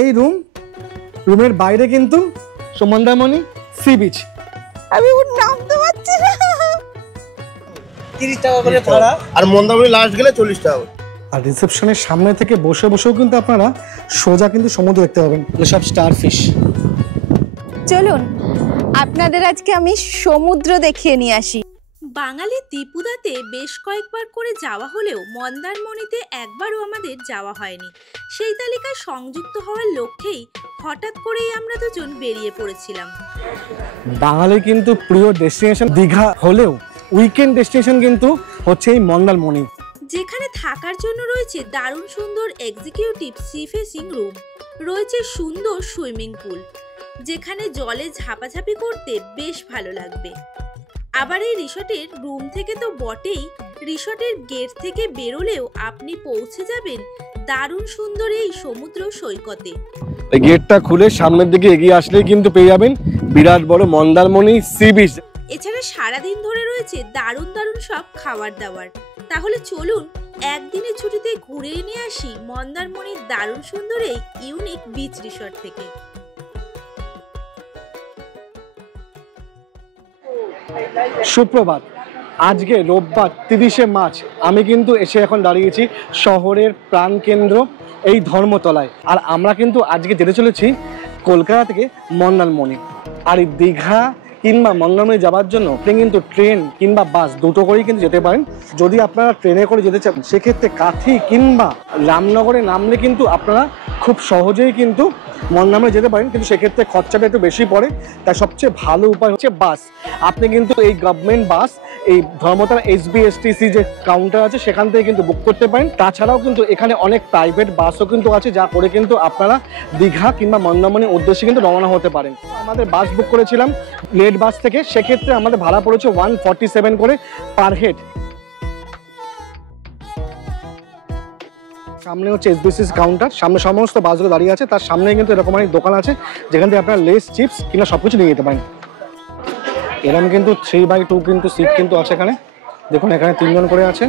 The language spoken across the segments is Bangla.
এই রুমের বাইরে কিন্তু মন্দারমণি সি বিচ। আমি ওর নামতে পারছি না। 30 টাকা করে ভাড়া, আর মন্দারমণি লাস্ট গেলে 40 টাকা। আর রিসেপশনের সামনে থেকে বসেও কিন্তু আপনারা সোজা কিন্তু সমুদ্র দেখতে পাবেন, সব স্টার ফিশ। চলুন আপনাদের আজকে আমি সমুদ্র দেখিয়ে নিয়ে আসি। বাঙালি ত্রিপুরাতে বেশ কয়েকবার করে যাওয়া হলেও মন্দারমণিতে একবারও আমাদের যাওয়া হয়নি। সেই তালিকায় সংযুক্ত হওয়ার লক্ষ্যেই হঠাৎ করেই আমরা দুজন বেরিয়ে পড়েছিলাম। বাঙালির কিন্তু প্রিয় ডেস্টিনেশন দীঘা হলেও উইকেন্ড ডেস্টিনেশন কিন্তু হচ্ছে এই মন্দারমণি, যেখানে থাকার জন্য রয়েছে দারুণ সুন্দর এক্সিকিউটিভ সি ফেসিং রুম, রয়েছে সুন্দর সুইমিং পুল যেখানে জলে ঝাপাঝাপি করতে বেশ ভালো লাগবে। আবার এই রিসর্টের রুম থেকে তো বটেই, রিসর্টের গেট থেকে বেরোলেও আপনি পৌঁছে যাবেন দারুণ সুন্দর এই সমুদ্র সৈকতে। এই গেটটা খুলে সামনের দিকে এগিয়ে আসলেই কিন্তু পেয়ে যাবেন বিরাট বড় মন্দারমণি সি বিচ। এছাড়া সারাদিন ধরে রয়েছে দারুণ দারুণ সব খাবার দাবার। তাহলে চলুন একদিনের ছুটিতে ঘুরে নিয়ে আসি মন্দারমণির দারুণ সুন্দর এই ইউনিক বিচ রিসর্ট থেকে। সুপ্রভাত, আজকে রোববার 30শে মার্চ আমি কিন্তু এসে এখন দাঁড়িয়েছি শহরের প্রাণকেন্দ্র এই ধর্মতলায়। আর আমরা কিন্তু আজকে যেতে চলেছি কলকাতা থেকে মন্দারমণি। আর এই দীঘা কিংবা মন্দারমণি যাওয়ার জন্য আপনি কিন্তু ট্রেন কিংবা বাস দুটো করেই কিন্তু যেতে পারেন। যদি আপনারা ট্রেনে করে যেতে চান সেক্ষেত্রে কাথি কিংবা রামনগরে নামলে কিন্তু আপনারা খুব সহজেই কিন্তু মন্দারমণি যেতে পারেন, কিন্তু সেক্ষেত্রে খরচাটা একটু বেশি পড়ে। তাই সবচেয়ে ভালো উপায় হচ্ছে বাস। আপনি কিন্তু এই গভর্নমেন্ট বাস এই ধর্মতলা SBSTC যে কাউন্টার আছে সেখান থেকে কিন্তু বুক করতে পারেন। তাছাড়াও কিন্তু এখানে অনেক প্রাইভেট বাসও কিন্তু আছে, যা করে কিন্তু আপনারা দীঘা কিংবা মন্দারমণির উদ্দেশ্যে কিন্তু রওনা হতে পারেন। আমাদের বাস বুক করেছিলাম লেট বাস থেকে, সেক্ষেত্রে আমাদের ভাড়া পড়েছে 147 করে পার হেড। সামনে হচ্ছে SBSTC কাউন্টার, সামনে সমস্ত বাসগুলো দাঁড়িয়ে আছে, তার সামনে কিন্তু এরকম অনেক দোকান আছে যেখান থেকে আপনারা লেস চিপস কিংবা সবকিছু নিয়ে যেতে পারেন। এরকম কিন্তু 3/2 কিন্তু সিট কিন্তু আছে এখানে, দেখুন এখানে 3 জন করে আছে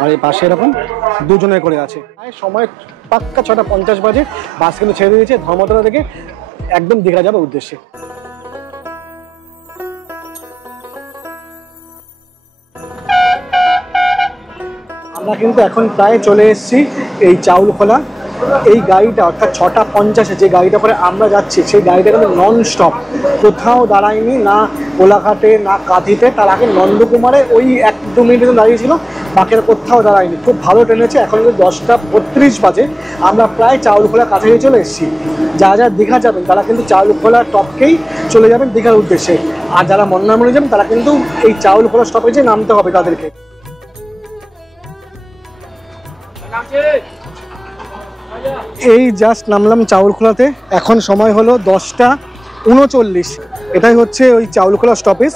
আর এই পাশে এরকম 2 জনের করে আছে। সময় পাক্কা 6:50 বাজে বাস কিন্তু ছেড়ে দিয়েছে ধর্মতলা থেকে একদম দীঘা যাবে উদ্দেশ্যে। আমরা কিন্তু এখন প্রায় চলে এসেছি এই চাউলখোলা। এই গাড়িটা অর্থাৎ 6:50 যে গাড়িটা করে আমরা যাচ্ছি সেই গাড়িটা কিন্তু নন স্টপ, কোথাও দাঁড়ায়নি, না কোলাঘাটে না কাঁথিতে। তার আগে নন্দকুমারে ওই 1-2 মিনিট দাঁড়িয়েছিল, বাকিরা কোথাও দাঁড়ায়নি। খুব ভালো ট্রেন হয়েছে। এখন কিন্তু 10:32 বাজে, আমরা প্রায় চাউলখোলা কাছাকাছি চলে এসেছি। যারা দীঘা যাবেন তারা কিন্তু চাউলখোলা টপকেই চলে যাবেন দীঘার উদ্দেশ্যে, আর যারা মন্দারমণি যাবেন তারা কিন্তু এই চাউলখোলা স্টপেজে নামতে হবে তাদেরকে। এই জাস্ট নামলাম চাউলখোলাতে, এখন সময় হলো 10:39। এটাই হচ্ছে ওই চাউলখোলা স্টপেজ।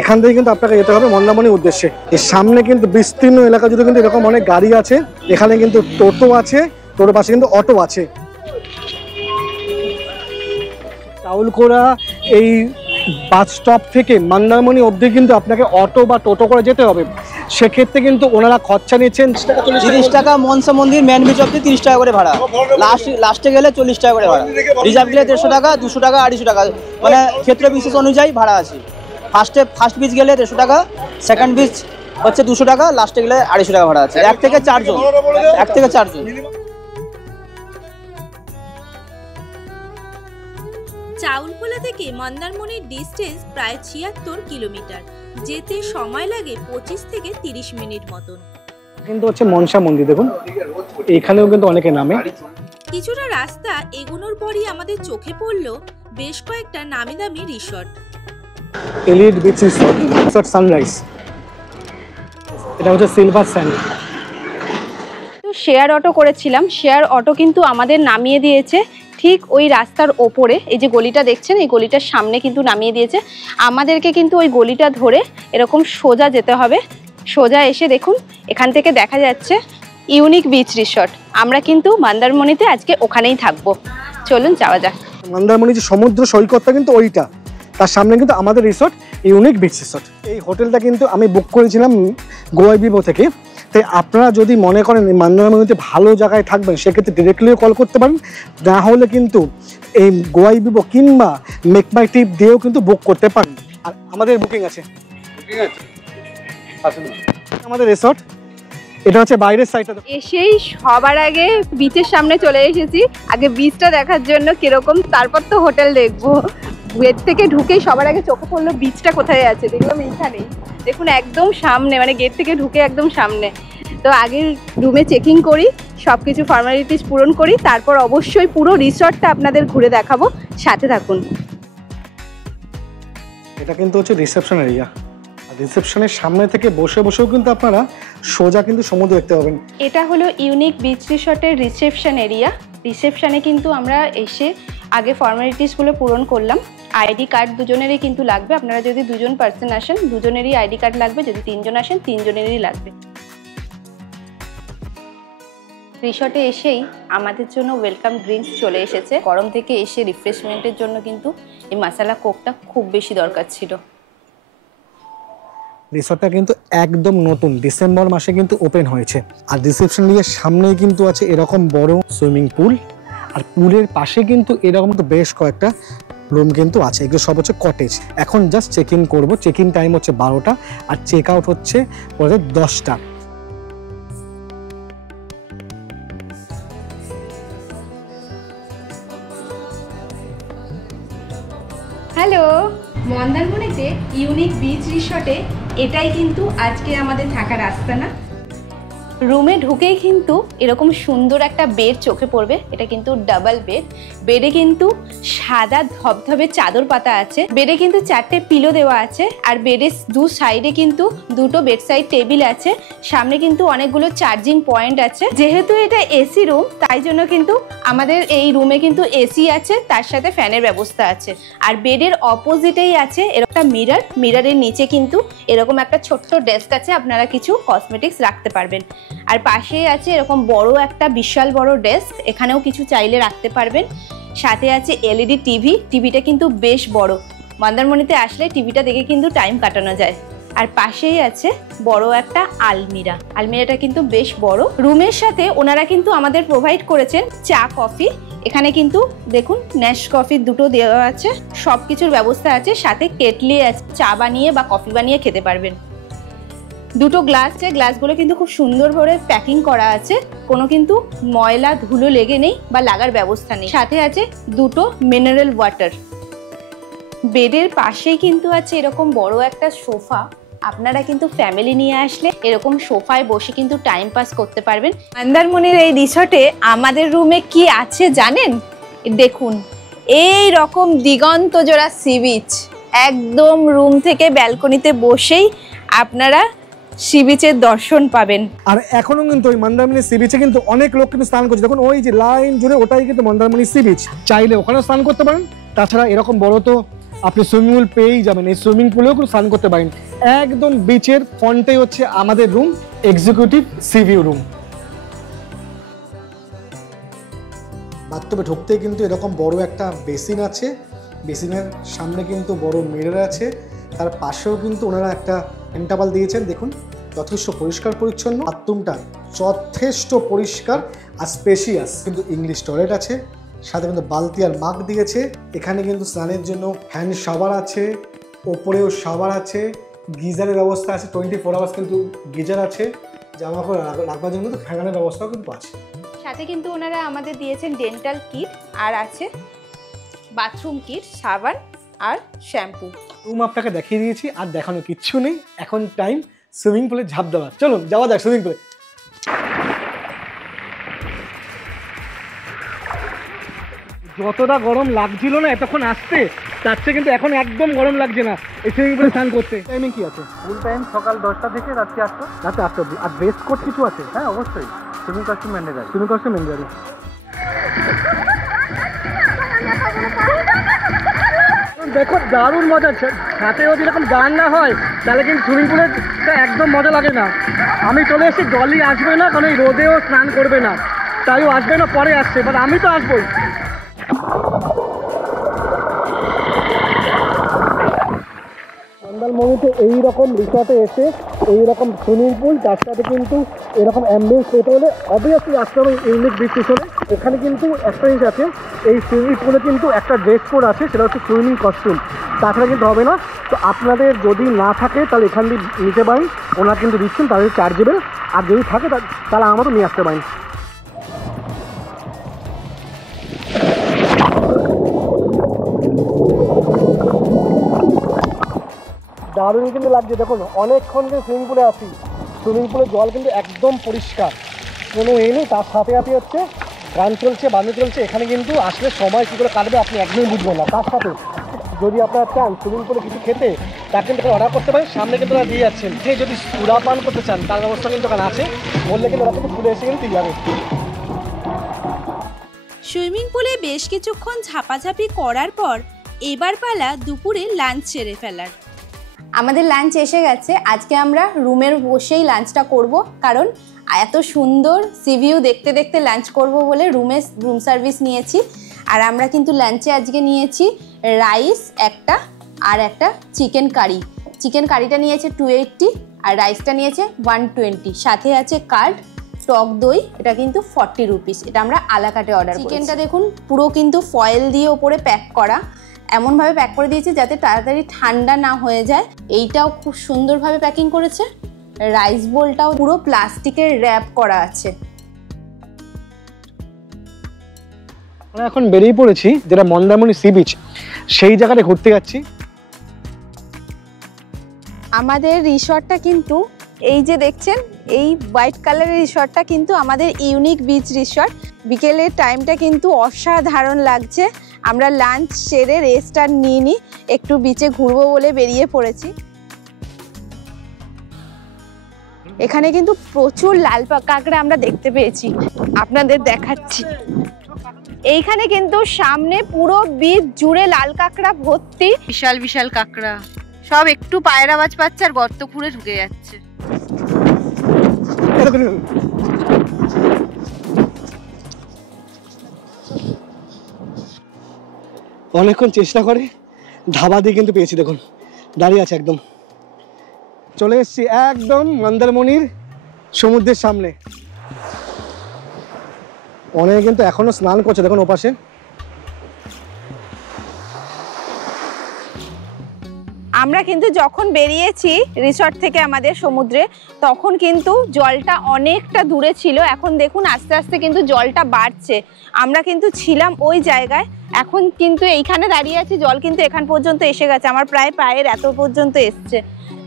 এখান থেকে কিন্তু আপনাকে যেতে হবে মন্দারমণির উদ্দেশ্যে। এর সামনে কিন্তু বিস্তীর্ণ এলাকা জুড়ে কিন্তু এরকম অনেক গাড়ি আছে। এখানে কিন্তু টোটো আছে, টোটোর পাশে কিন্তু অটো আছে। চাউলখোলা এই বাস স্টপ থেকে মন্দারমণি অবধি কিন্তু আপনাকে অটো বা টোটো করে যেতে হবে। সেক্ষেত্রে কিন্তু ওনারা খরচা নিচ্ছেন 30 টাকা মনসা মন্দির মেন বিচ অব্দি 30 টাকা করে ভাড়া, লাস্টে গেলে 40 টাকা করে ভাড়া, রিজার্ভ গেলে 150 টাকা, 200 টাকা, 250 টাকা, মানে ক্ষেত্র বিশেষ অনুযায়ী ভাড়া আছে। ফার্স্ট বিচ গেলে 150 টাকা, সেকেন্ড বিচ হচ্ছে 200 টাকা, লাস্টে গেলে 250 টাকা ভাড়া আছে। 1 থেকে 4 জন। চাউলখোলা থেকে মন্দারমণির ডিস্টেন্স প্রায় 76 কিলোমিটার, যেতে সময় লাগে 25 থেকে 30 মিনিট মতন। কিন্তু হচ্ছে মনসা মন্দির, দেখুন এখানেও কিন্তু অনেকে নামে। কিছুটা রাস্তা এগোনোর পরই আমাদের চোখে পড়ল বেশ কয়েকটা নামি দামি resort. Elite beach resort sunrise, এটা হচ্ছে সিলভার স্যান্ড। শেয়ার অটো করেছিলাম, শেয়ার অটো কিন্তু আমাদের নামিয়ে দিয়েছে ঠিক ওই রাস্তার ওপরে। এই যে গলিটা দেখছেন, এই গলিটার সামনে কিন্তু নামিয়ে দিয়েছে। আমাদেরকে কিন্তু ওই গলিটা ধরে এরকম সোজা যেতে হবে। সোজা এসে দেখুন এখান থেকে দেখা যাচ্ছে ইউনিক বিচ রিসর্ট। আমরা কিন্তু মন্দারমণিতে আজকে ওখানেই থাকবো। চলুন যাওয়া যাক। মন্দারমণি যে সমুদ্র সৈকতটা কিন্তু ওইটা, তার সামনে কিন্তু আমাদের রিসর্ট ইউনিক বিচ রিসর্ট। এই হোটেলটা কিন্তু আমি বুক করেছিলাম গোয়াই বিবো থেকে। তাই আপনারা যদি মনে করেন মন্দারমণিতে ভালো জায়গায় থাকবেন সেক্ষেত্রে ডিরেক্টলিও কল করতে পারেন, না হলে কিন্তু এই গোয়াই বিবো কিংবা মেক মাই ট্রিপ দিয়েও কিন্তু বুক করতে পারেন। আর আমাদের বুকিং আছে, আমাদের রিসর্ট এটা হচ্ছে বাইরের সাইডটা। এসেই সবার আগে বিচের সামনে চলে এসেছি, আগে বিচটা দেখার জন্য কিরকম, তারপর তো হোটেল দেখবো। গেট থেকে ঢুকেই সবার আগে চোখে পড়লো বিচটা কোথায় আছে, দেখলাম এইখানেই, দেখুন একদম সামনে, মানে গেট থেকে ঢুকে একদম সামনে। তো আগে রুমে চেকিং করি, সব কিছু ফর্মালিটিস পূরণ করি, তারপর অবশ্যই পুরো রিসর্টটা আপনাদের ঘুরে দেখাবো, সাথে থাকুন। এটা কিন্তু হচ্ছে রিসেপশন এরিয়া, রিসেপশনের সামনে থেকে বসে বসেও কিন্তু আপনারা সোজা কিন্তু সমুদ্র দেখতে পাবেন। এটা হলো ইউনিক বিচ রিসর্টের রিসেপশন এরিয়া। রিসেপশনে কিন্তু আমরা এসে আগে ফর্মালিটিসগুলো পূরণ করলাম। আইডি কার্ড দুজনেরই কিন্তু লাগবে, আপনারা যদি দুজন পার্সন আসেন দুজনেরই আইডি কার্ড লাগবে, যদি তিনজন আসেন তিনজনেরই লাগবে। রিসর্টে এসেই আমাদের জন্য ওয়েলকাম ড্রিঙ্কস চলে এসেছে। গরম থেকে এসে রিফ্রেশমেন্টের জন্য কিন্তু এই মশলা কোকটা খুব বেশি দরকার ছিল। রিসর্টটা কিন্তু একদম নতুন, ডিসেম্বর মাসে কিন্তু ওপেন হয়েছে। আর রিসেপশন এরিয়ার সামনেই কিন্তু আছে এরকম বড় সুইমিং পুল, আর পুলের পাশে কিন্তু এরকম তো বেশ কয়েকটা রুম কিন্তু আছে। এগুলো সব হচ্ছে কটেজ। এখন জাস্ট চেক ইন করবো, চেক ইন টাইম হচ্ছে 12টা আর চেক আউট হচ্ছে 10টা। হ্যালো, মন্দারমণিতে ইউনিক বিচ রিসর্টে এটাই কিন্তু আজকে আমাদের থাকার আস্তানা। রুমে ঢুকেই কিন্তু এরকম সুন্দর একটা বেড চোখে পড়বে। এটা কিন্তু ডাবল বেড। বেডে কিন্তু সাদা ধবধবে চাদর পাতা আছে। বেডে কিন্তু 4টে পিলো দেওয়া আছে, আর বেডের দু সাইডে কিন্তু দুটো বেড সাইড টেবিল আছে। সামনে কিন্তু অনেকগুলো চার্জিং পয়েন্ট আছে। যেহেতু এটা এসি রুম, তাই জন্য কিন্তু আমাদের এই রুমে কিন্তু এসি আছে, তার সাথে ফ্যানের ব্যবস্থা আছে। আর বেডের অপোজিটেই আছে এরকম একটা মিরর। মিররের নিচে কিন্তু এরকম একটা ছোট্ট ডেস্ক আছে, আপনারা কিছু কসমেটিক্স রাখতে পারবেন। আর পাশেই আছে এরকম বড় একটা বিশাল বড় ডেস্ক, এখানেও কিছু চাইলে রাখতে পারবেন। সাথে আছে এলইডি টিভি। টিভিটা কিন্তু বেশ বড়, মন্দারমণিতে আসলে টিভিটা দেখে কিন্তু টাইম কাটানো যায়। আর পাশেই আছে বড় একটা আলমিরা। আলমিরাটা কিন্তু বেশ বড়। রুমের সাথে ওনারা কিন্তু আমাদের প্রোভাইড করেছেন চা কফি। এখানে কিন্তু দেখুন নেসক্যাফে দুটো দেওয়া আছে, সব কিছুর ব্যবস্থা আছে। সাথে কেটলি আছে, চা বানিয়ে বা কফি বানিয়ে খেতে পারবেন। দুটো গ্লাস আছে, গ্লাসগুলো কিন্তু খুব সুন্দরভাবে প্যাকিং করা আছে, কোনো কিন্তু ময়লা ধুলো লেগে নেই বা লাগার ব্যবস্থা নেই। সাথে আছে দুটো মিনারেল ওয়াটার। বেডের পাশেই কিন্তু আছে এরকম বড় একটা সোফা। আপনারা কিন্তু ফ্যামিলি নিয়ে আসলে এরকম সোফায় বসে কিন্তু টাইম পাস করতে পারবেন। মন্দারমণির এই রিসর্টে আমাদের রুমে কি আছে জানেন? দেখুন, এই রকম দিগন্ত জোড়া সি বিচ। একদম রুম থেকে ব্যালকনিতে বসেই আপনারা সি বিচের দর্শন পাবেন। আর এখনো কিন্তু ওই মন্দারমণি সি বিচে কিন্তু অনেক লোক কিন্তু স্নান করছে। দেখুন ওই যে লাইন জুড়ে, ওটাই কিন্তু মন্দারমণি সি বিচ। চাইলে ওখানেও স্নান করতে পারেন, তাছাড়া এরকম বড় তো আপনি সুইমিং পুল পেয়েই যাবেন। এই সুইমিং পুলেও কিন্তু স্নান করতে পারেন। একদম বিচের ফ্রন্টে হচ্ছে আমাদের room, executive sea view room. বাথটবে ঢুকতেই কিন্তু এরকম বড় একটা বেসিন আছে। বেসিনের সামনে কিন্তু বড় মিরর আছে, তার পাশেও কিন্তু ওনারা একটা ইন্টারভাল দিয়েছেন। দেখুন যথেষ্ট পরিষ্কার পরিচ্ছন্ন, বাথরুমটা যথেষ্ট পরিষ্কার আর স্পেশিয়াস। কিন্তু ইংলিশ টয়লেট আছে, সাথে কিন্তু বালতি আর মাগ দিয়েছে। এখানে কিন্তু স্নানের জন্য হ্যান্ড শাওয়ার আছে, ওপরেও শাওয়ার আছে, গিজারের ব্যবস্থা আছে, 24 আওয়ার্স কিন্তু গিজার আছে, জামা কাপড় রাখবার জন্য তো হ্যাঙ্গারের ব্যবস্থাও কিন্তু আছে। সাথে কিন্তু ওনারা আমাদের দিয়েছেন ডেন্টাল কিট, আর আছে বাথরুম কিট, সাবান আর শ্যাম্পু। রুম আপনাকে দেখিয়ে দিয়েছি, আর দেখানো কিচ্ছু নেই। এখন টাইম সুইমিং পুলে ঝাঁপ দেওয়া। চলুন যাওয়া যাক সুইমিং পুলে। যতটা গরম লাগছিল না এতক্ষণ আসতে, তার চেয়ে কিন্তু এখন একদম গরম লাগছে না এই সুইমিং পুলে স্নান করতে। টাইমিং কি আছে? ফুল টাইম সকাল 10টা থেকে রাত্রি 8টা। রাতে 8টা অবধি। আর ড্রেস কোড কিছু আছে? হ্যাঁ অবশ্যই, swimming costume mandatory. Swimming costume mandatory. দেখো দারুণ মজা। সাথে যদি এরকম গান না হয় তাহলে কিন্তু সুইমিং পুলেটা একদম মজা লাগে না। আমি চলে এসেছি, জলই আসবে না, কারণ এই রোদেও স্নান করবে না, তাইও আসবে না, পরে আসছে, বাট আমি তো আসবোই। মন্দারমণিতে এইরকম রিসর্টে এসে এইরকম সুইমিং পুল, তার সাথে কিন্তু এরকম অ্যাম্বিয়েন্স পেতে হলে অবভিয়াসলি আসতে হবে ইউনিক বিচ স্টেশনে। এখানে কিন্তু একটা জিনিস আছে, এই সুইমিং পুলে কিন্তু একটা ড্রেস কোড আছে, সেটা হচ্ছে সুইমিং কস্টিউম, তাছাড়া কিন্তু হবে না। তো আপনাদের যদি না থাকে তাহলে এখান দিয়ে নিতে পারেন, ওনারা কিন্তু দিচ্ছেন, তাদের চার্জেবল। আর যদি থাকে তাহলে আমারও নিয়ে আসতে পারেন। দারুণ কিন্তু লাগছে, দেখুন অনেকক্ষণ কিন্তু সুইমিং পুলে আছি, সুইমিং পুলের জল কিন্তু একদম পরিষ্কার, কোনো নেই। তার সাথে সাথে হচ্ছে গান চলছে, বাজনা চলছে, এখানে কিন্তু আসলে সময় কী করে কাটবে আপনি একদমই বুঝবেন না। তার সাথে যদি আপনারা চান সুইমিং পুলে কিছু খেতে, তা কিন্তু অর্ডার করতে পারেন, সামনে কিন্তু ওরা দিয়ে যাচ্ছেন। সে যদি সুরা পান করতে চান তার ব্যবস্থা কিন্তু ওখানে আছে, বললে কিন্তু ওরা কিন্তু ফুলে এসে কিন্তু দিয়ে যাবে। সুইমিং পুলে বেশ কিছুক্ষণ ঝাপাঝাপি করার পর এবার পালা দুপুরে লাঞ্চ সেরে ফেলার। আমাদের লাঞ্চ এসে গেছে। আজকে আমরা রুমের বসেই লাঞ্চটা করব, কারণ এত সুন্দর সি ভিউ দেখতে দেখতে লাঞ্চ করব বলে রুম সার্ভিস নিয়েছি। আর আমরা কিন্তু লাঞ্চে আজকে নিয়েছি রাইস একটা আর একটা চিকেন কারি। চিকেন কারিটা নিয়েছে 280 আর রাইসটা নিয়েছে 120, সাথে আছে কার্ড, টক দই, এটা কিন্তু 40 রুপিস। এটা আমরা আলাকাটে অর্ডার করেছি। চিকেনটা দেখুন পুরো কিন্তু ফয়েল দিয়ে ওপরে প্যাক করা, এমনভাবে প্যাক করে দিয়েছে যাতে তাড়াতাড়ি ঠান্ডা না হয়ে যায়। এইটাও খুব সুন্দরভাবে প্যাকিং করেছে। রাইস বোলটাও পুরো প্লাস্টিকের র্যাপ করা আছে। আমরা এখন বেরিয়ে পড়েছি যেটা মন্দারমণি সি বিচ, সেই জায়গাটা ঘুরতে যাচ্ছি। আমাদের রিসর্টটা কিন্তু এই যে দেখছেন, এই হোয়াইট কালারের রিসর্টটা কিন্তু আমাদের ইউনিক বিচ রিসর্ট। বিকেলের টাইমটা কিন্তু অসাধারণ লাগছে। আমরা লাঞ্চ সেরে রেস্ট আর নিইনি, একটু বিচে ঘুরবো বলে বেরিয়ে পড়েছি। এখানে কিন্তু প্রচুর লাল কাঁকড়া আমরা দেখতে পেয়েছি, আপনাদের দেখাচ্ছি। এইখানে কিন্তু সামনে পুরো বিচ জুড়ে লাল কাঁকড়া ভর্তি, বিশাল বিশাল কাঁকড়া, সব একটু পায়ের আওয়াজ পাচ্ছে আর গর্ত খুঁড়ে ঢুকে যাচ্ছে। অনেকক্ষণ চেষ্টা করে ধাবা দিয়ে কিন্তু পেয়েছি, দেখুন দাঁড়িয়ে আছে একদম। চলে এসেছি একদম মন্দারমণির সমুদ্রের সামনে। অনেকে কিন্তু এখনো স্নান করছে, দেখুন ওপাশে। আমরা কিন্তু যখন বেরিয়েছি রিসর্ট থেকে আমাদের সমুদ্রে, তখন কিন্তু জলটা অনেকটা দূরে ছিল। এখন দেখুন আস্তে আস্তে কিন্তু জলটা বাড়ছে। আমরা কিন্তু ছিলাম ওই জায়গায়, এখন কিন্তু এইখানে দাঁড়িয়ে আছি, জল কিন্তু এখান পর্যন্ত এসে গেছে, আমার প্রায় পায়ের এত পর্যন্ত এসছে।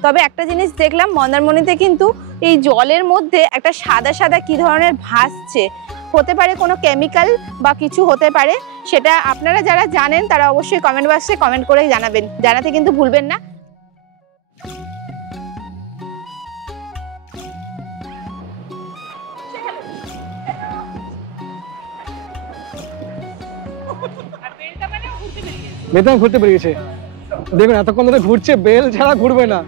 তবে একটা জিনিস দেখলাম, মন্দারমণিতে কিন্তু এই জলের মধ্যে একটা সাদা সাদা কি ধরনের ভাসছে, হতে পারে কোনো কেমিক্যাল বা কিছু হতে পারে। সেটা আপনারা যারা জানেন তারা অবশ্যই কমেন্ট বক্সে কমেন্ট করে জানাবেন, জানাতে কিন্তু ভুলবেন না। বেতন ঘুরতে বেরিয়েছে, দেখুন এতক্ষণ ধরে ঘুরছে, বেল ছাড়া ঘুরবে না।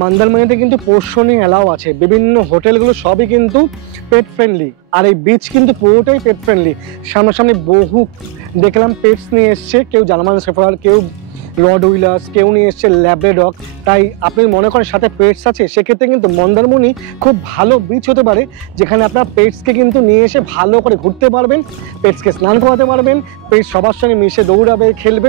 মন্দারমণিতে কিন্তু পোর্শনিং অ্যালাউ আছে, বিভিন্ন হোটেলগুলো সবই কিন্তু পেট ফ্রেন্ডলি, আর এই বিচ কিন্তু পুরোটাই পেট ফ্রেন্ডলি। সামনাসামনি বহু দেখলাম পেটস নিয়ে এসছে, কেউ জার্মান শেফার্ড, কেউ রড উইলার্স, কেউ নিয়ে এসছে ল্যাব্রাডর। তাই আপনি মনে করেন সাথে পেটস আছে, সেক্ষেত্রে কিন্তু মন্দারমণি খুব ভালো বিচ হতে পারে, যেখানে আপনার পেটসকে কিন্তু নিয়ে এসে ভালো করে ঘুরতে পারবেন, পেটসকে স্নান করাতে পারবেন, পেটস সবার সঙ্গে মিশে দৌড়াবে, খেলবে।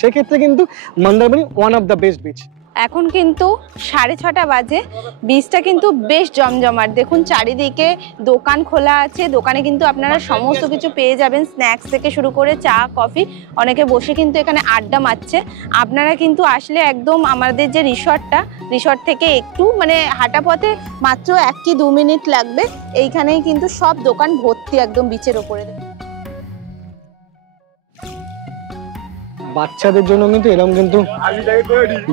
সেক্ষেত্রে কিন্তু Mandarmani one of the best beach. এখন কিন্তু 6:30 বাজে, বিচটা কিন্তু বেশ জমজমাট। দেখুন চারিদিকে দোকান খোলা আছে, দোকানে কিন্তু আপনারা সমস্ত কিছু পেয়ে যাবেন, স্ন্যাক্স থেকে শুরু করে চা কফি। অনেকে বসে কিন্তু এখানে আড্ডা মারছে। আপনারা কিন্তু আসলে একদম আমাদের যে রিসর্ট থেকে একটু মানে হাঁটা পথে মাত্র 1 কি 2 মিনিট লাগবে। এইখানেই কিন্তু সব দোকান ভর্তি একদম বিচের ওপরে। বাচ্চাদের জন্য কিন্তু এরকম কিন্তু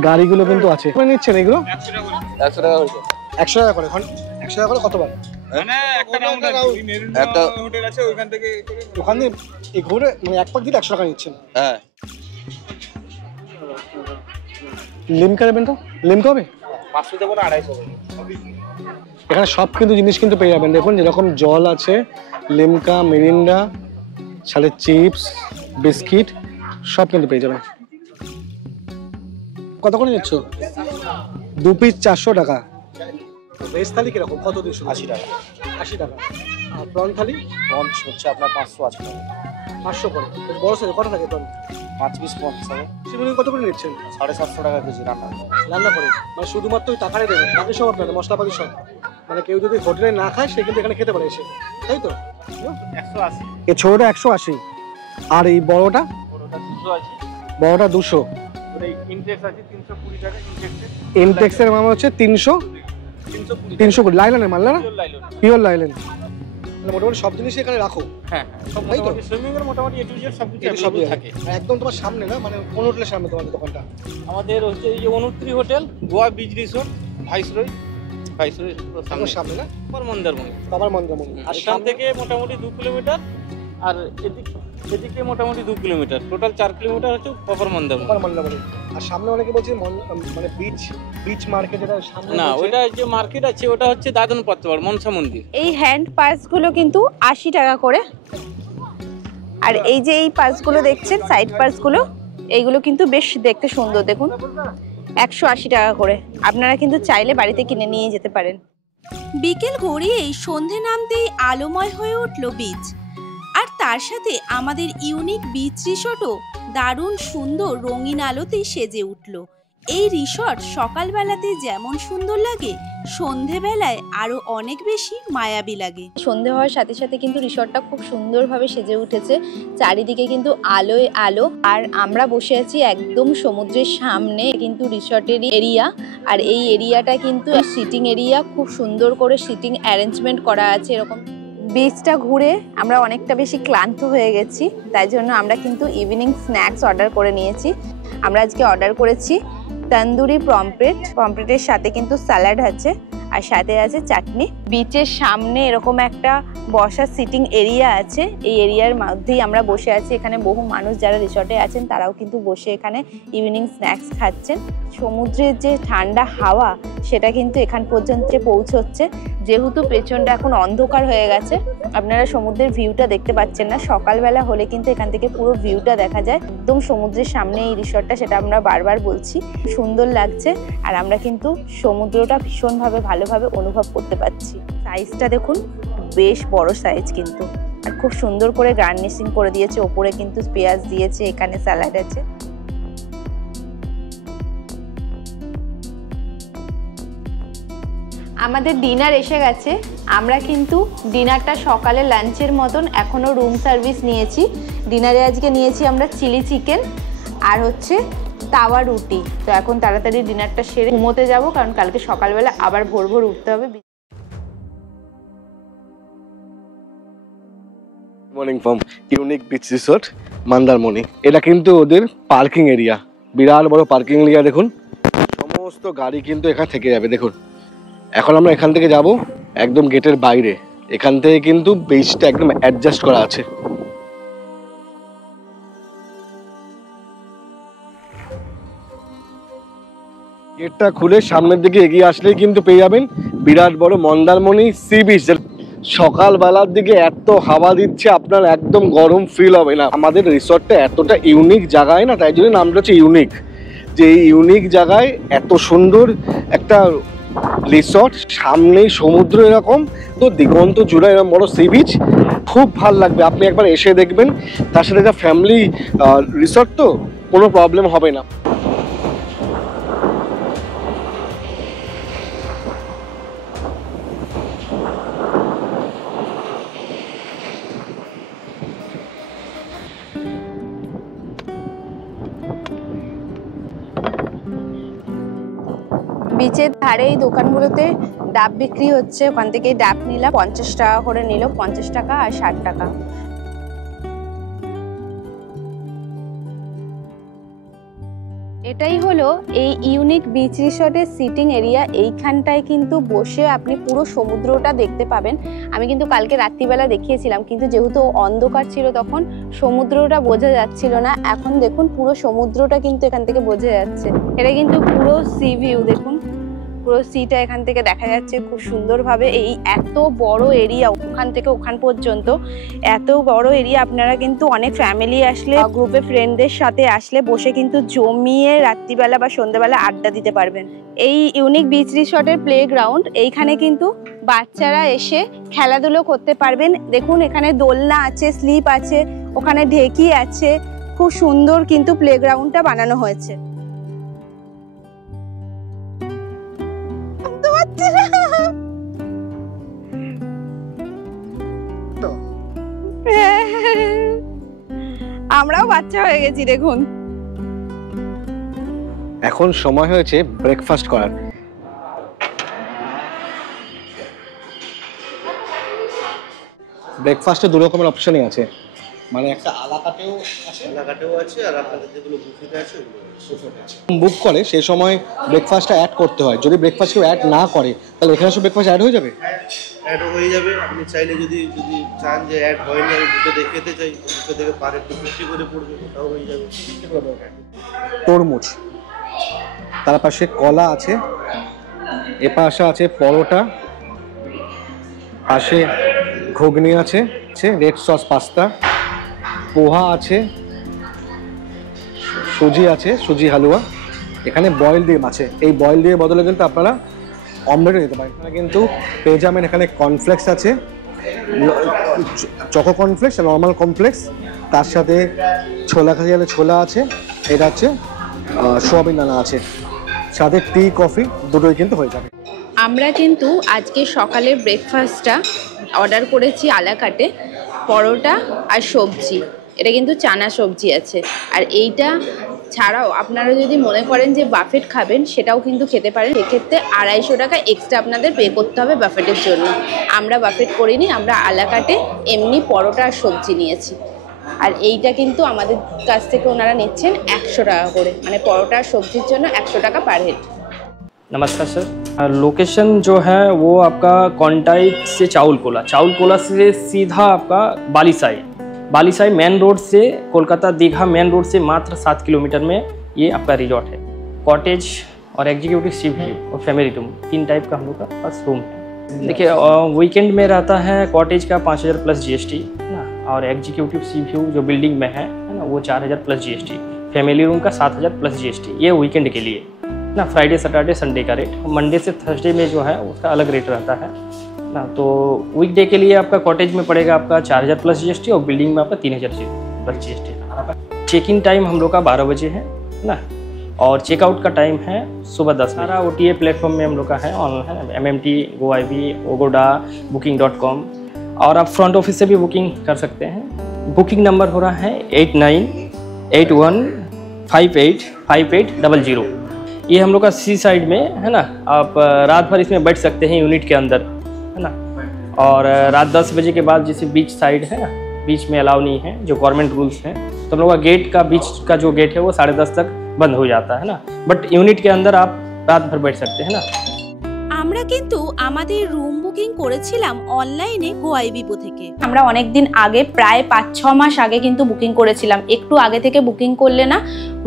গাড়িগুলো কিন্তু আছে। নিচ্ছেন এগুলো 100 টাকা করে। 100 টাকা করে। এখন 100 টাকা করে কতবার? একটা হোটেল আছে ওইখান থেকে ওখানে এই ঘুরে মানে এক পাক দিলে 100 টাকা নিচ্ছেন। হ্যাঁ, লিমকা নেবেন তো? লিমকা হবে 500 দেবো না 250 হবে। এখানে সব কিন্তু জিনিস কিন্তু পেয়ে যাবেন। দেখুন যেরকম জল আছে, লিমকা, মিরিন্ডা, সাথে চিপস, বিস্কিট সব কিন্তু পেয়ে যাবেন। কত করে নিচ্ছ? 2 পিস 400 টাকা। ভেজ থালি কিরকম, কত দিয়ে শুরু? 80 টাকা। 80 টাকা। আর প্রন থালি? প্রন হচ্ছে আপনার 580 টাকা। 500 করে। বড় সাইজ কত থাকে প্রন? 5 পিস 50 টাকা। শিবলিঙ্গ কত করে নিচ্ছেন? 750 টাকা কেজি রান্না করে। মানে শুধুমাত্র ওই টাকাটাই দেবেন, বাকি সব আপনাদের মশলাপাতি সব। মানে কেউ যদি হোটেলে না খায় সে কিন্তু এখানে খেতে পারে এসে, তাই তো? 180। এই ছোটটা 180 আর এই বড়টা? বড়টা 280। বড়টা 200। ওই ইনটেক্স আছে 320 টাকা ইনটেক্সের মাল হচ্ছে 320 লাইলনের মাল না? Pure nylon. মানে মোটামুটি সব জিনিস এখানে রাখো। হ্যাঁ সব মোটামুটি সুইমিং এর মোটামুটি এ টু জেড সব কিছু থাকে। একদম তোমার সামনে না, মানে কোন হোটেলের সামনে তোমাদের দোকানটা? আমাদের হচ্ছে এই যে 29 hotel, Goa beach resort, viceroy সামনে না? মন্দারমণি। আবার মন্দারমণি। আর এখান থেকে মোটামুটি 2 কিলোমিটার, আর এদিকে মোটামুটি 2 কিলোমিটার, টোটাল 4 কিলোমিটার হচ্ছে প্রপার মন্দারমণি। আর সামনে অনেকে বলছে মানে বিচ মার্কেট, যেটা সামনে না, ওটা যে মার্কেট আছে ওটা হচ্ছে দাদন পাত্রপাড় মনসা মন্দির। এই হ্যান্ড পার্সগুলো কিন্তু 80 টাকা করে। আর এই যে এই পার্সগুলো দেখছেন, সাইড পার্সগুলো, এইগুলো কিন্তু বেশ দেখতে সুন্দর, দেখুন 180 টাকা করে। আপনারা কিন্তু চাইলে বাড়িতে কিনে নিয়ে যেতে পারেন। বিকেল গড়িয়েই সন্ধে নামতেই আলোময় হয়ে উঠল বিচ, আর তার সাথে আমাদের ইউনিক বিচ রিসর্টও দারুণ সুন্দর রঙিন আলোতে সেজে উঠল। এই রিসর্ট সকালবেলাতে যেমন সুন্দর লাগে, সন্ধেবেলায় আরো অনেক বেশি মায়াবী লাগে। সন্ধে হওয়ার সাথে সাথে কিন্তু রিসর্টটা খুব সুন্দরভাবে সেজে উঠেছে, চারিদিকে কিন্তু আলোয় আলো। আর আমরা বসে আছি একদম সমুদ্রের সামনে, কিন্তু রিসর্টের এরিয়া। আর এই এরিয়াটা কিন্তু সিটিং এরিয়া, খুব সুন্দর করে সিটিং অ্যারেঞ্জমেন্ট করা আছে। এরকম বিচটা ঘুরে আমরা অনেকটা বেশি ক্লান্ত হয়ে গেছি, তাই জন্য আমরা কিন্তু ইভিনিং স্ন্যাক্স অর্ডার করে নিয়েছি। আমরা আজকে অর্ডার করেছি তন্দুরি পমফ্রেটের সাথে কিন্তু স্যালাড আছে, আর সাথে আছে চাটনি। বিচের সামনে এরকম একটা বসার সিটিং এরিয়া আছে, এই এরিয়ার মধ্যেই আমরা বসে আছি। এখানে বহু মানুষ যারা রিসর্টে আছেন তারাও কিন্তু বসে এখানে ইভিনিং স্ন্যাক্স খাচ্ছেন। সমুদ্রের যে ঠান্ডা হাওয়া সেটা কিন্তু এখান পর্যন্ত পৌঁছচ্ছে। যেহেতু পেছনটা এখন অন্ধকার হয়ে গেছে, আপনারা সমুদ্রের ভিউটা দেখতে পাচ্ছেন না। সকালবেলা হলে কিন্তু এখান থেকে পুরো ভিউটা দেখা যায়, একদম সমুদ্রের সামনে এই রিসর্টটা, সেটা আমরা বারবার বলছি। সুন্দর লাগছে, আর আমরা কিন্তু সমুদ্রটা ভীষণভাবে ভালোভাবে অনুভব করতে পারছি। সাইজটা দেখুন, বেশ বড় সাইজ কিন্তু, আর খুব সুন্দর করে গার্নিশিং করে দিয়েছে। ওপরে কিন্তু পেঁয়াজ দিয়েছে, এখানে স্যালাড আছে। আমাদের ডিনার এসে গেছে। আমরা কিন্তু ডিনারটা সকালে লাঞ্চের মতন এখনও রুম সার্ভিস নিয়েছি। ডিনারে আজকে নিয়েছি আমরা চিলি চিকেন আর হচ্ছে তাওয়া রুটি। তো এখন তাড়াতাড়ি ডিনারটা সেরে ঘুমোতে যাব, কারণ কালকে সকালবেলা আবার ভোর ভোর উঠতে হবে। Morning from unique beach resort Mandarmani. এটা কিন্তু ওদের পার্কিং এরিয়া, বিরাট বড় পার্কিং এরিয়া। দেখুন সমস্ত গাড়ি কিন্তু এখানে থেকে যাবে। দেখুন এখন আমরা এখান থেকে যাব একদম গেটের বাইরে। এখান থেকে কিন্তু বিচটা একদম অ্যাডজাস্ট করা আছে। গেটটা খুলে সামনের দিকে এগিয়ে আসলেই কিন্তু পেয়ে যাবেন বিরাট বড় মন্দারমণি সি বিচ। সকালবেলার দিকে এত হাওয়া দিচ্ছে, আপনার একদম গরম ফিল হবে না। আমাদের রিসর্টটা এতটা ইউনিক জায়গায় না, তাই জন্য নামটা হচ্ছে ইউনিক। যে এই ইউনিক জায়গায় এত সুন্দর একটা রিসর্ট, সামনেই সমুদ্র এরকম, তো দিগন্ত জুড়ে এরকম বড় সি বিচ, খুব ভাল লাগবে। আপনি একবার এসে দেখবেন। তার সাথে একটা ফ্যামিলি রিসর্ট, তো কোনো প্রবলেম হবে না। বিচের ধারে এই দোকানগুলোতে ডাব বিক্রি হচ্ছে, ওখান থেকে ডাব নিলাম, 50 টাকা করে নিল, 50 টাকা আর 60 টাকা। এটাই হলো এই ইউনিক বিচ রিসর্টের সিটিং এরিয়া। এইখানটায় কিন্তু বসে আপনি পুরো সমুদ্রটা দেখতে পাবেন। আমি কিন্তু কালকে রাত্রিবেলা দেখিয়েছিলাম, কিন্তু যেহেতু অন্ধকার ছিল তখন সমুদ্রটা বোঝা যাচ্ছিল না। এখন দেখুন পুরো সমুদ্রটা কিন্তু এখান থেকে বোঝা যাচ্ছে। এটা কিন্তু পুরো সি ভিউ, দেখুন পুরো সিটা এখান থেকে দেখা যাচ্ছে খুব সুন্দরভাবে। এই এত বড় এরিয়া, ওখান থেকে ওখান পর্যন্ত এত বড় এরিয়া, আপনারা কিন্তু অনেক ফ্যামিলি আসলে, গ্রুপে ফ্রেন্ডদের সাথে আসলে বসে কিন্তু জমিয়ে রাত্রিবেলা বা সন্ধ্যাবেলা আড্ডা দিতে পারবেন। এই ইউনিক বিচ রিসর্টের প্লেগ্রাউন্ড, এইখানে কিন্তু বাচ্চারা এসে খেলাধুলো করতে পারবেন। দেখুন এখানে দোলনা আছে, স্লিপ আছে, ওখানে ঢেকি আছে, খুব সুন্দর কিন্তু প্লেগ্রাউন্ডটা বানানো হয়েছে। আমরাও বাচ্চা হয়ে গেছি দেখুন। এখন সময় হয়েছে ব্রেকফাস্ট করার। ব্রেকফাস্টে দু রকমের অপশনই আছে, মানে একটা আলাকাটেও আছে আর আপনাদের যেগুলো বুফেতে আছে ওগুলো আছে। বুক করে সেই সময় ব্রেকফাস্টটা অ্যাড করতে হয়। যদি ব্রেকফাস্ট কেউ অ্যাড না করে তাহলে এখানে সব ব্রেকফাস্ট অ্যাড হয়ে যাবে। অ্যাড হয়ে যাবে। আপনি চাইলে যদি চান যে অ্যাড হয়নি আমি বুকে দেখতে চাই, বুকে দেখে পার একটু 50 করে পড়বে, ওটাও হয়ে যাবে। তরমুজ, তার পাশে কলা আছে, এ পাশে আছে পরোটা, পাশে ঘুগনি আছে, রেড সস পাস্তা, পোহা আছে, সুজি আছে, সুজি হালুয়া, এখানে বয়েল ডিম আছে। এই বয়েল ডিমের বদলে কিন্তু আপনারা অমলেটও দিতে পারেন। এখানে কিন্তু পেয়ে যাবেন, এখানে কর্নফ্লেক্স আছে, চকো কর্নফ্লেক্স, নর্মাল কর্নফ্লেক্স, তার সাথে ছোলা খালি ছোলা আছে, এটা হচ্ছে সোয়াবিন দানা আছে, সাথে টি কফি দুটোই কিন্তু হয়ে যাবে। আমরা কিন্তু আজকে সকালের ব্রেকফাস্টটা অর্ডার করেছি আলাকাটে, পরোটা আর সবজি। এটা কিন্তু চানা সবজি আছে। আর এইটা ছাড়াও আপনারা যদি মনে করেন যে বাফেট খাবেন সেটাও কিন্তু খেতে পারেন। সেক্ষেত্রে 250 টাকা এক্সট্রা আপনাদের পে করতে হবে বাফেটের জন্য। আমরা বাফেট করিনি, আমরা আলাকাটে এমনি পরোটা আর সবজি নিয়েছি। আর এইটা কিন্তু আমাদের কাছ থেকে ওনারা নিচ্ছেন 100 টাকা করে, মানে পরোটা আর সবজির জন্য 100 টাকা পার হেড। नमस्कार सर। लोकेशन जो है वो आपका कॉन्टाइट से चाउल कोला से सीधा आपका बालीसाई मेन रोड से, कोलकाता दीघा मेन रोड से मात्र 7 किलोमीटर में ये आपका रिजॉर्ट है। कॉटेज और एग्जीक्यूटिव सी व्यू और फैमिली रूम, 3 टाइप का हम लोग का पास रूम है। देखिए वीकेंड में रहता है कॉटेज का 5000 प्लस GST ना, और एग्जीक्यूटिव सी व्यू जो बिल्डिंग में है ना वो 4000 प्लस GST, फैमिली रूम का 7000 प्लस GST, ये वीकेंड के लिए ना। फ्राइडे सैटरडे संडे का रेट, मंडे से थर्सडे में जो है उसका अलग रेट रहता है ना। तो वीकडे के लिए आपका कॉटेज में पड़ेगा आपका 4000 प्लस GST और बिल्डिंग में आपका 3000 plus GST। Check in time हम लोग का 12 बजे है ना, और चेकआउट का टाइम है सुबह 10 बजे। सारा OTA प्लेटफॉर्म में हम लोग का है online, MMT, GoIB, Ogoda, Booking.com, और आप फ्रंट ऑफिस से भी बुकिंग कर सकते हैं। बुकिंग नंबर हो रहा है 8981585800। ये हम लोग का सी साइड में है ना, आप रात भर इसमें बैठ सकते हैं यूनिट के अंदर है ना। और रात 10 बजे के बाद जैसे बीच साइड है ना, बीच में अलाउ नहीं है, जो गवर्नमेंट रूल्स हैं, तो हम लोग का गेट का बीच का जो गेट है वो 10:30 तक बंद हो जाता है ना, बट यूनिट के अंदर आप रात भर बैठ सकते हैं ना। আমরা কিন্তু আমাদের রুম বুকিং করেছিলাম অনলাইনে গোআইবিবো থেকে। আমরা অনেক দিন আগে, প্রায় 5-6 মাস আগে কিন্তু বুকিং করেছিলাম। একটু আগে থেকে বুকিং করলে না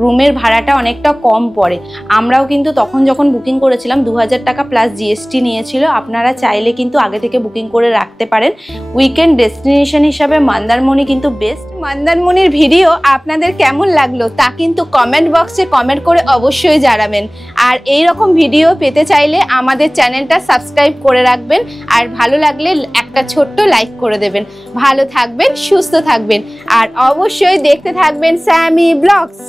রুমের ভাড়াটা অনেকটা কম পড়ে। আমরাও কিন্তু তখন যখন বুকিং করেছিলাম 2000 টাকা প্লাস GST নিয়েছিল। আপনারা চাইলে কিন্তু আগে থেকে বুকিং করে রাখতে পারেন। উইকেন্ড ডেস্টিনেশন হিসাবে মন্দারমণি কিন্তু বেস্ট। মন্দারমণির ভিডিও আপনাদের কেমন লাগলো তা কিন্তু কমেন্ট বক্সে কমেন্ট করে অবশ্যই জানাবেন। আর এই রকম ভিডিও পেতে চাইলে আমাদের চ্যানেলটা সাবস্ক্রাইব করে রাখবেন, আর ভালো লাগলে একটা ছোট্ট লাইক করে দেবেন। ভালো থাকবেন, সুস্থ থাকবেন, আর অবশ্যই দেখতে থাকবেন স্যামি ব্লগস।